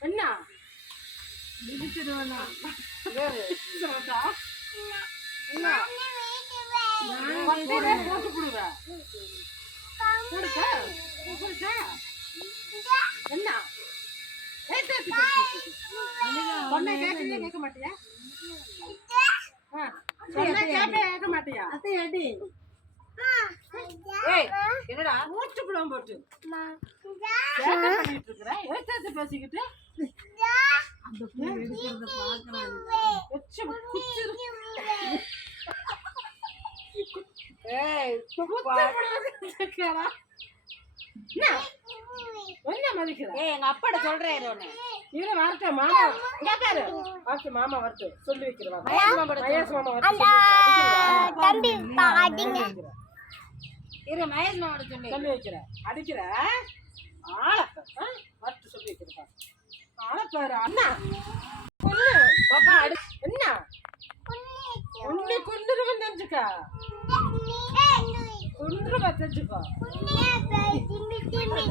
என்ன? போட்டு என்ன கேட்கவே கேட்க மாட்டியா ஆ, கேட்க மாட்டியா அத்தை ஏய் என்னடா? மூச்சு புடம் போட்டு பண்ணிட்டு இருக்கிற? ஏத்தாத்து பேசிக்கிட்டு? அந்த எடுக்கிறத பாக்குறாங்க ஏய் என்ன? மதிக்கிற? ஏய் எங்க அப்பாட சொல்றேன் இவர வரட்டும் மாமா. இங்க பாரு. மாமா வரட்டும். சொல்லி வைக்கிறவா? மாமா சொல்லி தம்பி வைக்கிறேன். இரு மகேஷ் மாவோட சொல்லு. சொல்லி வைக்கிறேன். அடிக்கிற? ஆளை ஆ? வரட்டும் சொல்லி வைக்கிறப்பா ஆளை பாரு அண்ணா. கொல்லு பாப்பா அடி என்ன? உன்னை கொண்டுருவன் தெரிஞ்சுக்கா? Timmy, Timmy,